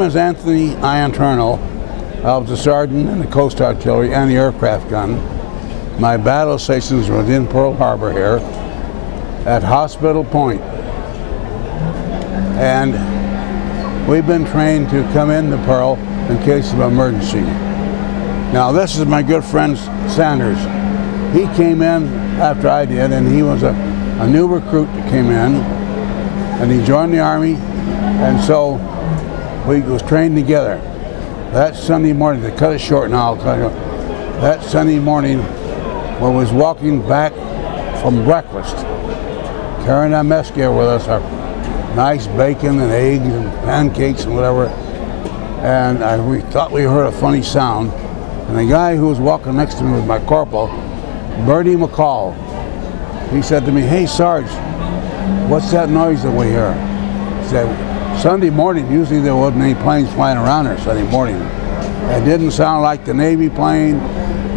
My name is Anthony Ioternal. I was a sergeant in the Coast Artillery and the aircraft gun. My battle stations were within Pearl Harbor here at Hospital Point. And we've been trained to come into Pearl in case of emergency. Now this is my good friend Sanders. He came in after I did, and he was a new recruit that came in, and he joined the Army, and so we was trained together. That Sunday morning, to cut it short now, I'll tell you, that Sunday morning when we was walking back from breakfast, carrying our mess gear with us, our nice bacon and eggs and pancakes and whatever, and we thought we heard a funny sound, and the guy who was walking next to me was my corporal, Bertie McCall. He said to me, "Hey Sarge, what's that noise that we hear?" He said, "Sunday morning, usually there wasn't any planes flying around there Sunday morning. It didn't sound like the Navy plane,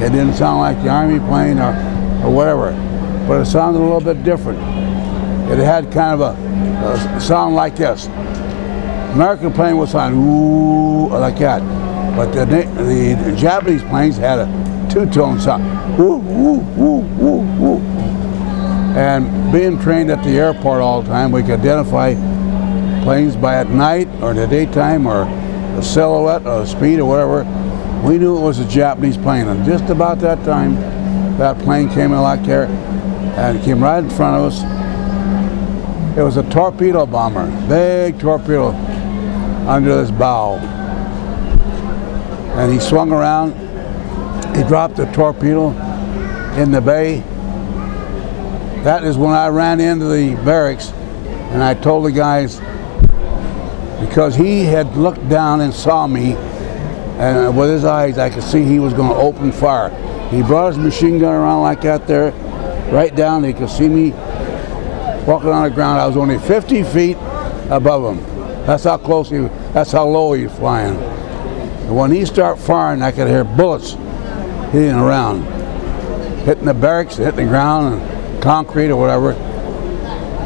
it didn't sound like the Army plane or whatever, but it sounded a little bit different. It had kind of a sound like this. American plane would sound ooh like that, but the Japanese planes had a two-tone sound, woo, woo, woo, woo, woo." And being trained at the airport all the time, we could identify planes by at night or in the daytime or the silhouette or the speed or whatever. We knew it was a Japanese plane, and just about that time, that plane came in like there, and it came right in front of us. It was a torpedo bomber, big torpedo under this bow. And he swung around, he dropped the torpedo in the bay. That is when I ran into the barracks, and I told the guys, because he had looked down and saw me, and with his eyes I could see he was going to open fire. He brought his machine gun around like that there, right down. He could see me walking on the ground. I was only 50 feet above him. That's how close he was, that's how low he was flying. And when he started firing, I could hear bullets hitting around, hitting the barracks, hitting the ground, and concrete or whatever.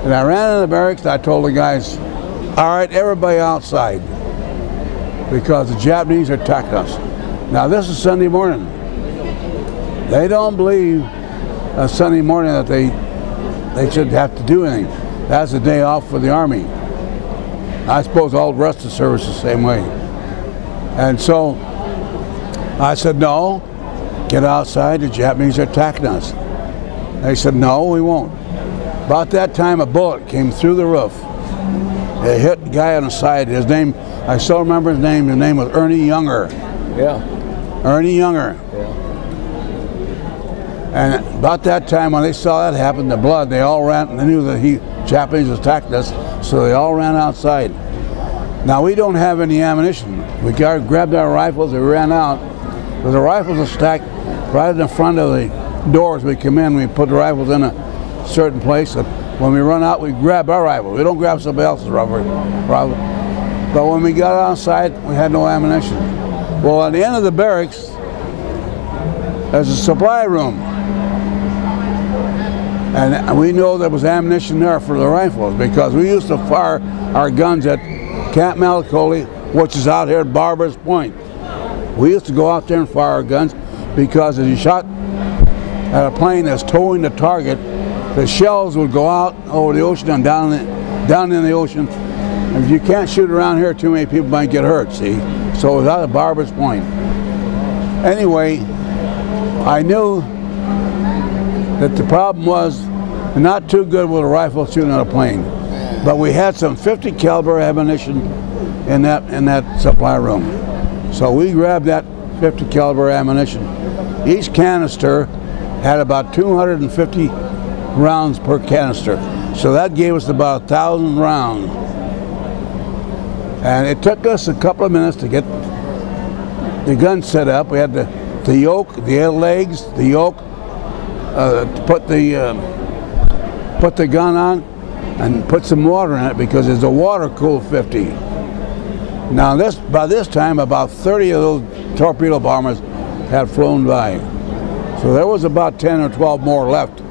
And I ran into the barracks, and I told the guys, "All right, everybody outside, because the Japanese are attacking us." Now this is Sunday morning. They don't believe a Sunday morning that they should have to do anything. That's a day off for the Army. I suppose all the rest of the service is the same way. And so I said, "No, get outside, the Japanese are attacking us." They said, "No, we won't." About that time, a bullet came through the roof. It hit the guy on the side. His name, I still remember his name. His name was Ernie Younger. Yeah. Ernie Younger. Yeah. And about that time, when they saw that happen, the blood, they all ran. They knew that Japanese was attacking us, so they all ran outside. Now we don't have any ammunition. We grabbed our rifles and we ran out. Because the rifles are stacked right in the front of the doors. We come in, we put the rifles in a certain place, and when we run out, we grab our rifle. We don't grab somebody else's rifle. But when we got outside, we had no ammunition. Well, at the end of the barracks, there's a supply room. And we know there was ammunition there for the rifles, because we used to fire our guns at Camp Malacoli, which is out here at Barbers Point. We used to go out there and fire our guns, because if you shot at a plane that's towing the target, the shells would go out over the ocean and down in the ocean. And if you can't shoot around here, too many people might get hurt, see? So it was out of Barbers Point. Anyway, I knew that the problem was not too good with a rifle shooting at a plane. But we had some 50 caliber ammunition in that supply room. So we grabbed that 50 caliber ammunition. Each canister had about 250 rounds per canister. So that gave us about 1,000 rounds. And it took us a couple of minutes to get the gun set up. We had the yoke, the legs, the yoke, put the gun on and put some water in it, because it's a water-cooled 50. Now by this time, about 30 of those torpedo bombers had flown by. So there was about 10 or 12 more left.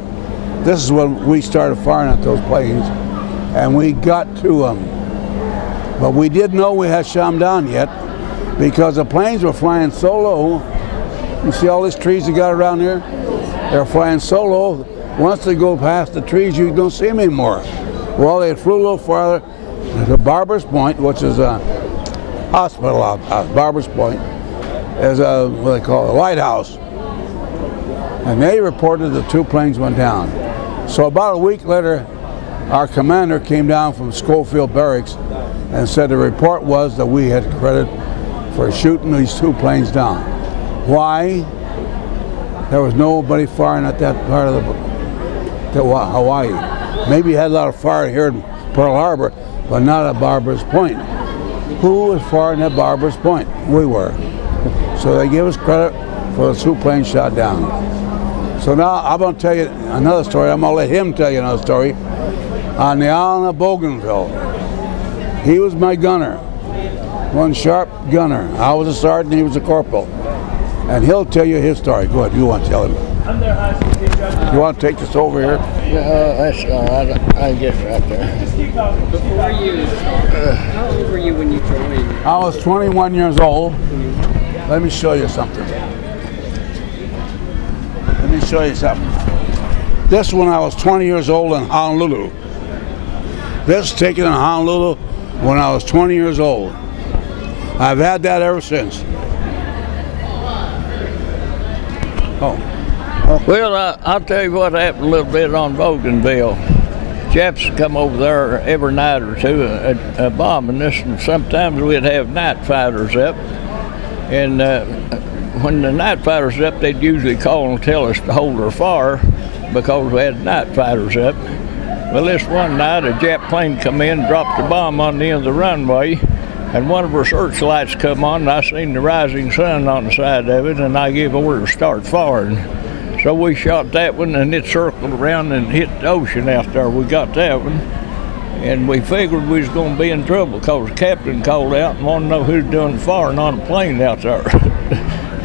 This is when we started firing at those planes, and we got to them. But we didn't know we had shot them down yet because the planes were flying so low. You see all these trees you got around here? They're flying so low. Once they go past the trees, you don't see them anymore. Well, they flew a little farther to Barber's Point, which is a hospital out. Barber's Point is a, what they call it, a lighthouse. And they reported the 2 planes went down. So about a week later, our commander came down from Schofield Barracks and said the report was that we had credit for shooting these 2 planes down. Why? There was nobody firing at that part of Hawaii. Maybe you had a lot of fire here in Pearl Harbor, but not at Barber's Point. Who was firing at Barber's Point? We were. So they gave us credit for the 2 planes shot down. So now I'm going to tell you another story. I'm going to let him tell you another story. On the island of Bougainville, he was my gunner, one sharp gunner. I was a sergeant, he was a corporal. And he'll tell you his story. Go ahead, you want to tell him. You want to take this over here? That's all right. I guess right there. Before you, how old were you when you joined? I was 21 years old. Let me show you something. Let me show you something. This one I was 20 years old in Honolulu. This was taken in Honolulu when I was 20 years old. I've had that ever since. Oh. Well, I'll tell you what happened a little bit on Bougainville. Japs come over there every night or two bombing this, and sometimes we'd have night fighters up. And when the night fighters up, they'd usually call and tell us to hold our fire because we had night fighters up. Well, this one night, a Jap plane come in, dropped a bomb on the end of the runway, and one of our searchlights come on, and I seen the rising sun on the side of it, and I gave order to start firing. So we shot that one, and it circled around and hit the ocean out there. We got that one, and we figured we was going to be in trouble because the captain called out and wanted to know who's doing the firing on the plane out there.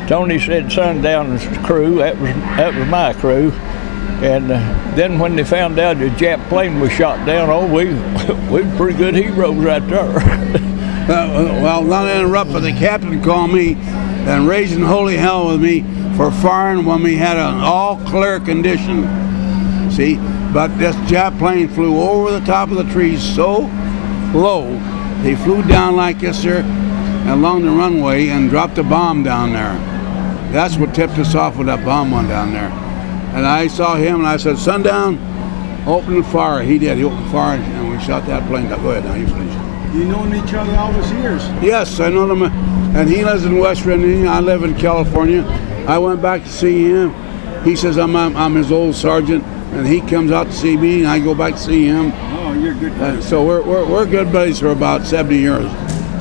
Tony said Sundown's crew, that was my crew. And then when they found out the Jap plane was shot down, oh, we were pretty good heroes right there. Well, not to interrupt, but the captain called me and raising holy hell with me for firing when we had an all clear condition. See, but this Jap plane flew over the top of the trees so low, they flew down like this here along the runway and dropped a bomb down there. That's what tipped us off with that bomb one down there. And I saw him and I said, Sundown, open the fire. He did, he opened fire and we shot that plane down. Go ahead, now you finish. You known each other all these years? Yes, I know him, and he lives in West Virginia. I live in California. I went back to see him. He says I'm his old sergeant, and he comes out to see me, and I go back to see him. Oh, you're good buddies. So we're good buddies for about 70 years.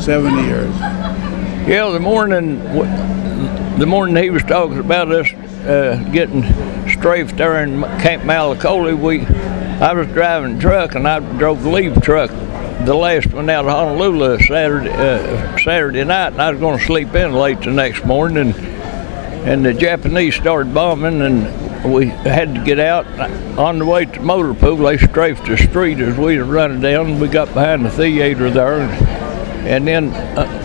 70 years. Yeah, the morning he was talking about us getting strafed there in Camp Malakoli, I was driving a truck, and I drove the leave truck, the last one out of Honolulu Saturday night, and I was going to sleep in late the next morning, and the Japanese started bombing, and we had to get out. On the way to motor pool, they strafed the street as we were running down. We got behind the theater there, and then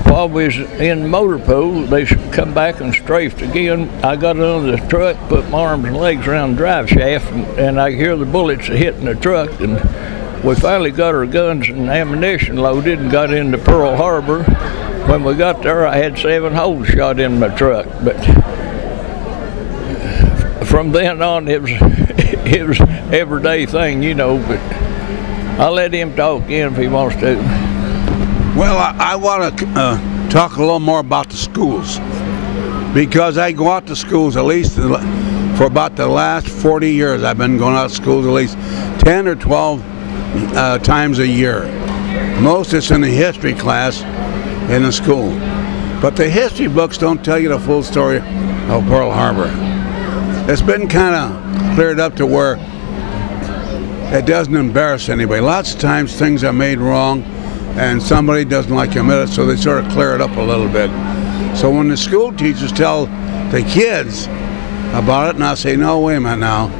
while we was in motor pool, they come back and strafed again. I got under the truck, put my arms and legs around the drive shaft, and I hear the bullets hitting the truck, and we finally got our guns and ammunition loaded and got into Pearl Harbor. When we got there, I had 7 holes shot in my truck, but from then on, it was everyday thing, you know, but I'll let him talk again if he wants to. Well, I want to talk a little more about the schools, because I go out to schools at least for about the last 40 years. I've been going out to schools at least 10 or 12 times a year. Most it's in the history class in the school. But the history books don't tell you the full story of Pearl Harbor. It's been kind of cleared up to where it doesn't embarrass anybody. Lots of times things are made wrong and somebody doesn't like to admit it, so they sort of clear it up a little bit. So when the school teachers tell the kids about it, and I say, no, wait a minute now.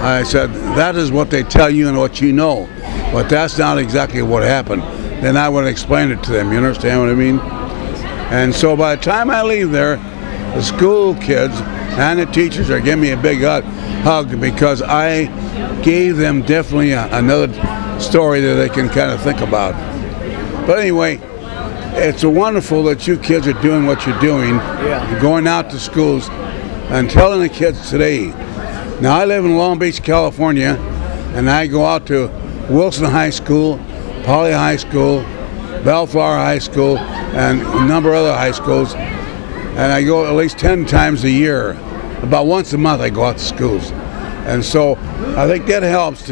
I said, that is what they tell you and what you know, but that's not exactly what happened. then I would explain it to them. You understand what I mean? And so by the time I leave there, the school kids and the teachers are giving me a big hug because I gave them definitely another story that they can kind of think about. But anyway, it's wonderful that you kids are doing what you're doing, going out to schools and telling the kids today. Now I live in Long Beach, California, and I go out to Wilson High School, Poly High School, Bellflower High School, and a number of other high schools. And I go at least 10 times a year. About once a month I go out to schools. And so I think that helps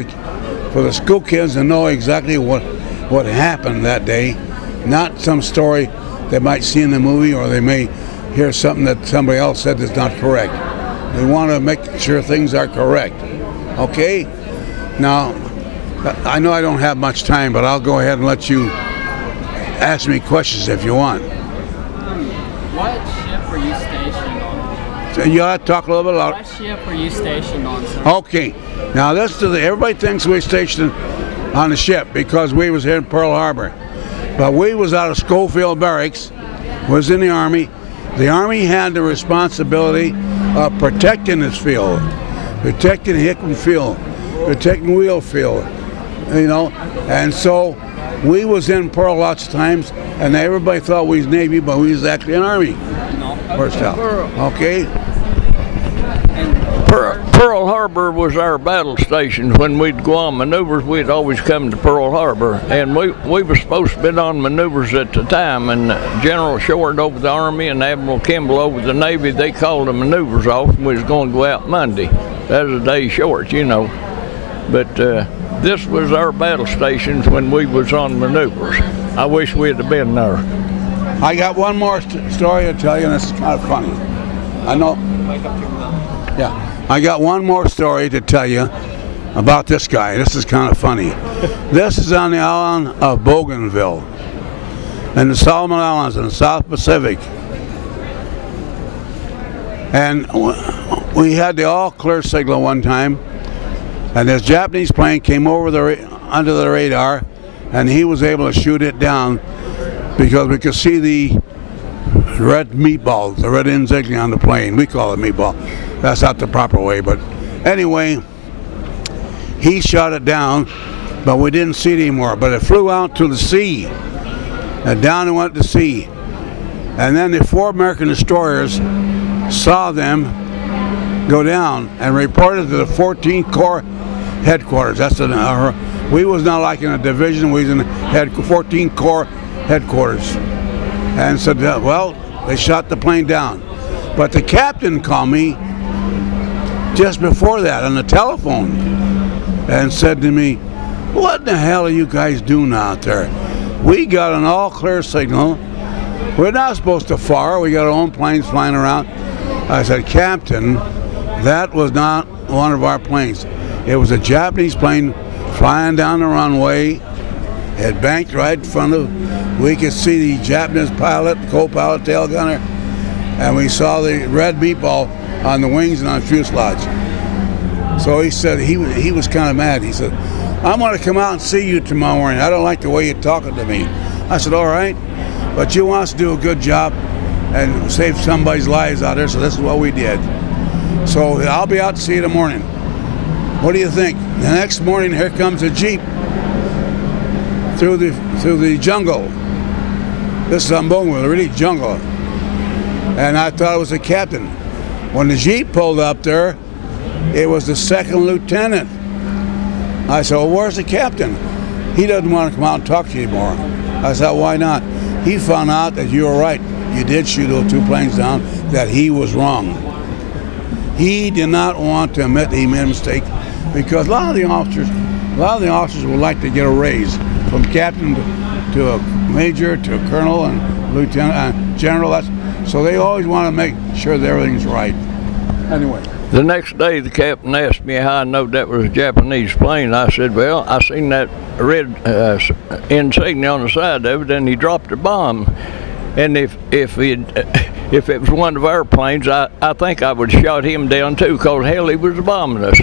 for the school kids to know exactly what happened that day, not some story they might see in the movie, or they may hear something that somebody else said that's not correct. We want to make sure things are correct. Okay? Now, I know I don't have much time, but I'll go ahead and let you ask me questions if you want. What ship were you stationed on? So you ought to talk a little bit louder. What ship were you stationed on, sir? Okay. Now everybody thinks we stationed on the ship because we was here in Pearl Harbor. But we was out of Schofield Barracks, was in the Army. The Army had the responsibility of protecting this field, protecting Hickman Field, protecting Wheel Field, you know. And so we was in Pearl lots of times, and everybody thought we was Navy, but we was actually an Army. First out. Okay. Pearl Harbor was our battle station. When we'd go on maneuvers, we'd always come to Pearl Harbor, and we were supposed to be on maneuvers at the time, and General Short over the Army and Admiral Kimball over the Navy, they called the maneuvers off, and we was going to go out Monday. That was a day short, you know. But this was our battle stations when we was on maneuvers. I wish we'd have been there. I got one more story to tell you, and it's kind of funny. I know. Yeah. I got one more story to tell you about this guy. This is kind of funny. This is on the island of Bougainville in the Solomon Islands in the South Pacific. And we had the all clear signal one time, and this Japanese plane came over under the radar, and he was able to shoot it down because we could see the red meatball, the red insignia on the plane. We call it meatball. That's not the proper way, but anyway, he shot it down, but we didn't see it anymore. But it flew out to the sea, and down it went to sea. And then the 4 American destroyers saw them go down and reported to the 14th Corps headquarters. We was not like in a division, we was in the 14th Corps headquarters. And said, well, they shot the plane down. But the captain called me just before that on the telephone and said to me, what the hell are you guys doing out there? We got an all clear signal. We're not supposed to fire. We got our own planes flying around. I said, Captain, that was not one of our planes. It was a Japanese plane flying down the runway. It banked right in front of, we could see the Japanese pilot, co-pilot, tail gunner, and we saw the red meatball on the wings and on the fuselage. So he said, he was kind of mad. He said, I'm going to come out and see you tomorrow morning. I don't like the way you're talking to me. I said, all right, but you want us to do a good job and save somebody's lives out there, so this is what we did. So I'll be out to see you in the morning. What do you think? The next morning, here comes a Jeep through the jungle. This is on Bougainville, really jungle. And I thought it was the captain. When the Jeep pulled up there, it was the 2nd lieutenant. I said, well, where's the captain? He doesn't want to come out and talk to you anymore. I said, why not? He found out that you were right. You did shoot those 2 planes down, that he was wrong. He did not want to admit that he made a mistake because a lot of the officers would like to get a raise from captain to a major to a colonel and lieutenant and general. So they always want to make sure that everything's right. Anyway. The next day, the captain asked me how I know that was a Japanese plane. I said, well, I seen that red insignia on the side of it, and he dropped a bomb. And if it was one of our planes, I think I would have shot him down too, because hell, he was bombing us.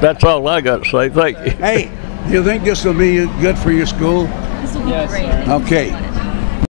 That's all I got to say. Thank you. Hey, do you think this will be good for your school? This will Yes, sir. Okay.